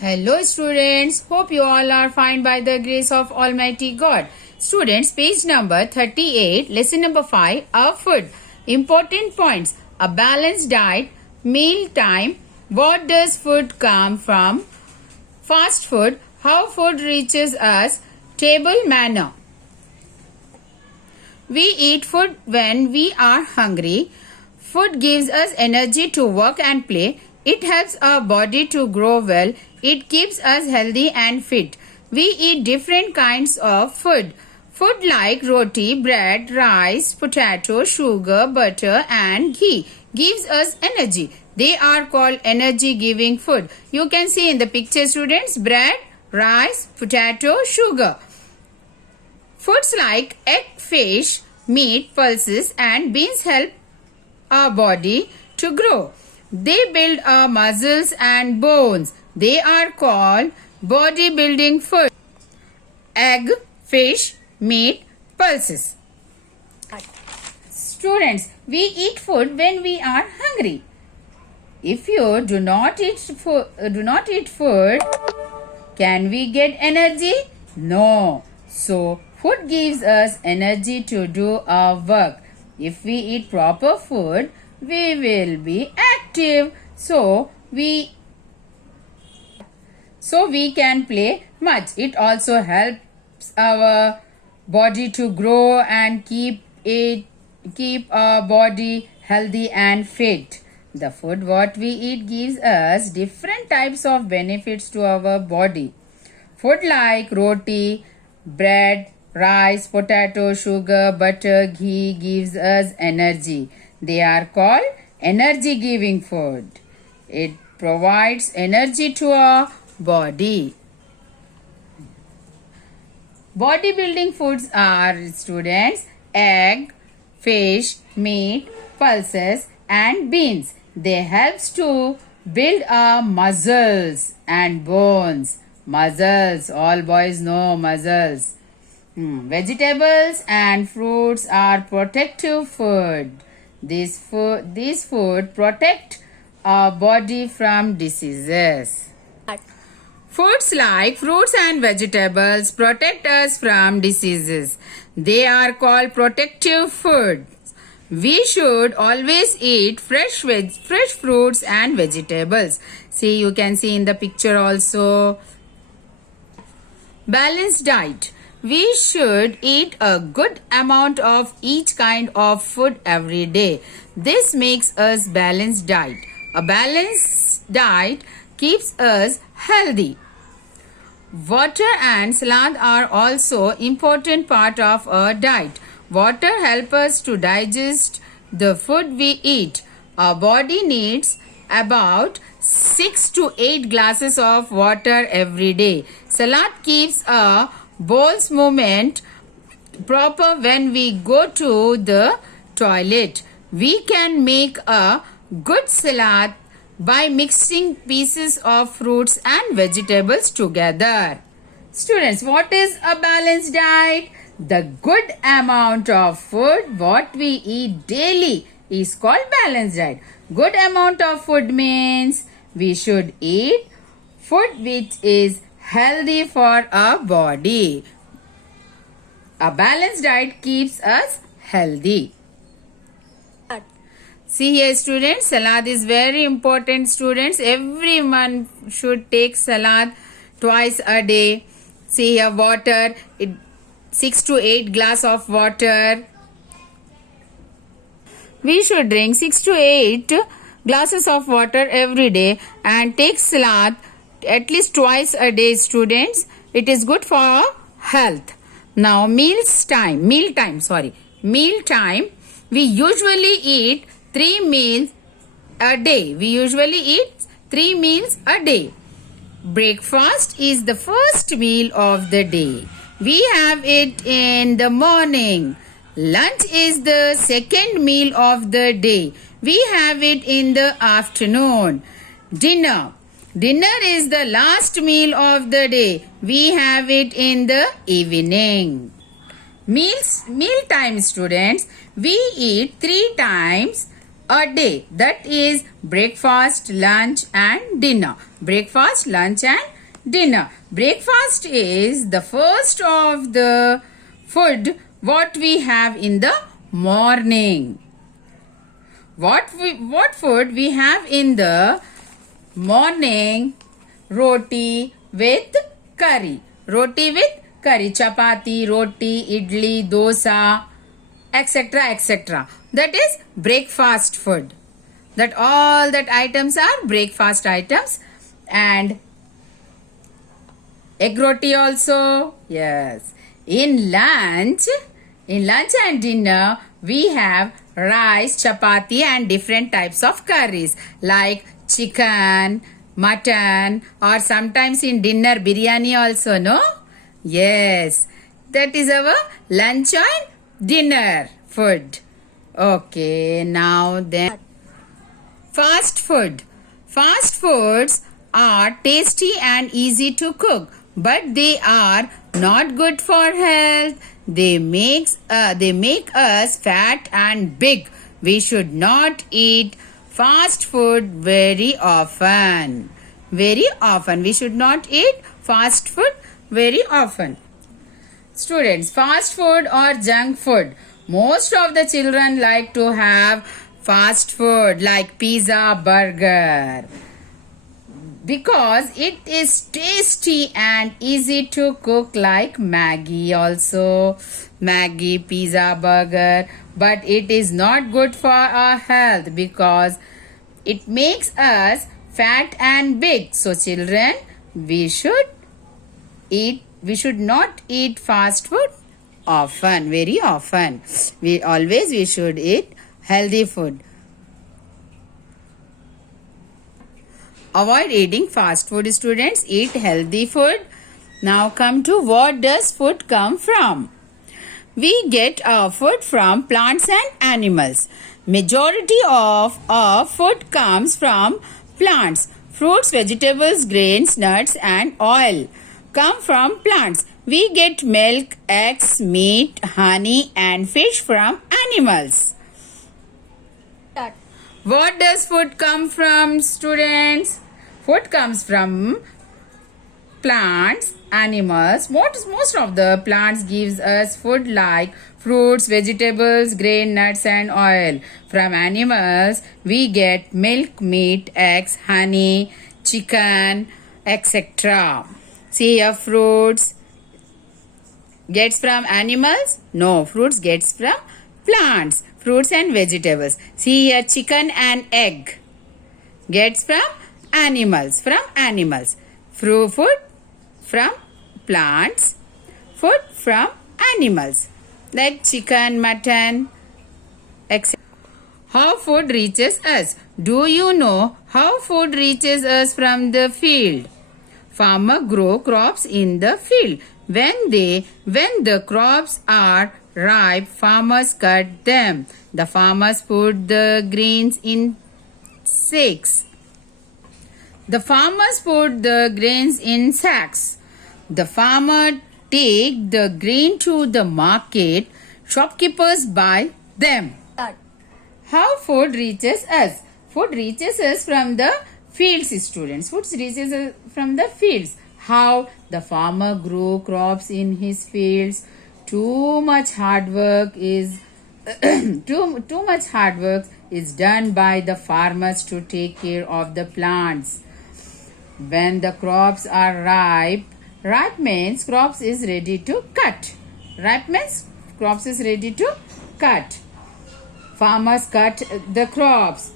Hello students, hope you all are fine by the grace of Almighty God. Students, page number 38, lesson number 5, our food. Important points, a balanced diet, meal time, what does food come from, fast food, how food reaches us, table manner. We eat food when we are hungry. Food gives us energy to work and play. It helps our body to grow well. It keeps us healthy and fit. We eat different kinds of food. Food like roti, bread, rice, potato, sugar, butter and ghee gives us energy. They are called energy giving food. You can see in the picture students, bread, rice, potato, sugar. Foods like egg, fish, meat, pulses and beans help our body to grow. They build our muscles and bones. They are called bodybuilding food. Egg, fish, meat, pulses. Students, we eat food when we are hungry. If you do not eat food, can we get energy? No. So, food gives us energy to do our work. If we eat proper food, we will be active. So we can play much. It also helps our body to grow and keep our body healthy and fit. The food what we eat gives us different types of benefits to our body. Food like roti, bread, rice, potato, sugar, butter, ghee gives us energy. They are called energy giving food. It provides energy to our body. Bodybuilding foods are, students, egg, fish, meat, pulses and beans. They helps to build our muscles and bones. Muscles, all boys know muscles. Vegetables and fruits are protective food. These food protect our body from diseases. Foods like fruits and vegetables protect us from diseases. They are called protective foods. We should always eat fresh fruits and vegetables. See, you can see in the picture also. Balanced diet. We should eat a good amount of each kind of food every day. This makes us balanced diet. A balanced diet keeps us healthy. Water and salad are also important part of our diet. Water helps us to digest the food we eat. Our body needs about 6 to 8 glasses of water every day. Salad keeps our bowels movement proper when we go to the toilet. We can make a good salad by mixing pieces of fruits and vegetables together. Students, what is a balanced diet? The good amount of food what we eat daily is called balanced diet. Good amount of food means we should eat food which is healthy for our body. A balanced diet keeps us healthy. See here students, salad is very important students. Everyone should take salad twice a day. See here water, 6 to 8 glass of water. We should drink 6 to 8 glasses of water every day and take salad at least twice a day students. It is good for our health. Now meal time. We usually eat 3 meals a day. Breakfast is the first meal of the day. We have it in the morning. Lunch is the second meal of the day. We have it in the afternoon. Dinner is the last meal of the day. We have it in the evening. Meal time students. We eat 3 times a day. That is breakfast, lunch and dinner. Breakfast, lunch and dinner. Breakfast is the first of the food what we have in the morning. What food we have in the morning? Roti with curry. Roti with curry. Chapati, roti, idli, dosa, etc. etc. That is breakfast food. That all that items are breakfast items. And egg roti also. Yes. In lunch and dinner, we have rice, chapati and different types of curries like chicken, mutton, or sometimes in dinner biryani also, no? Yes. That is our lunch and dinner food. Okay, now then fast food. Fast foods are tasty and easy to cook, but they are not good for health. They make us fat and big. We should not eat fast food very often. Very often. We should not eat fast food very often. Students, fast food or junk food? Most of the children like to have fast food like pizza, burger, because it is tasty and easy to cook like Maggi also. Maggi, pizza, burger. But it is not good for our health because it makes us fat and big. So children, we should not eat fast food often, very often. We should eat healthy food. Avoid eating fast food, students. Eat healthy food. Now come to what does food come from? We get our food from plants and animals. Majority of our food comes from plants. Fruits, vegetables, grains, nuts and oil come from plants. We get milk, eggs, meat, honey and fish from animals. What does food come from, students? Food comes from plants, animals. Most of the plants gives us food like fruits, vegetables, grain, nuts and oil. From animals, we get milk, meat, eggs, honey, chicken, etc. See here, fruits gets from animals? No, fruits gets from plants, fruits and vegetables. See here, chicken and egg gets from animals, food from plants, food from animals like chicken, mutton, etc. How food reaches us? Do you know how food reaches us from the field? Farmer grow crops in the field. When the crops are ripe, farmers cut them. The farmers put the grains in sacks. The farmers put the grains in sacks. The farmer take the grain to the market. Shopkeepers buy them. How food reaches us? Food reaches us from the fields, students. Food reaches us from the fields. How? The farmer grow crops in his fields. Too much hard work is done by the farmers to take care of the plants. When the crops are ripe means crops is ready to cut. Ripe means crops is ready to cut. Farmers cut the crops.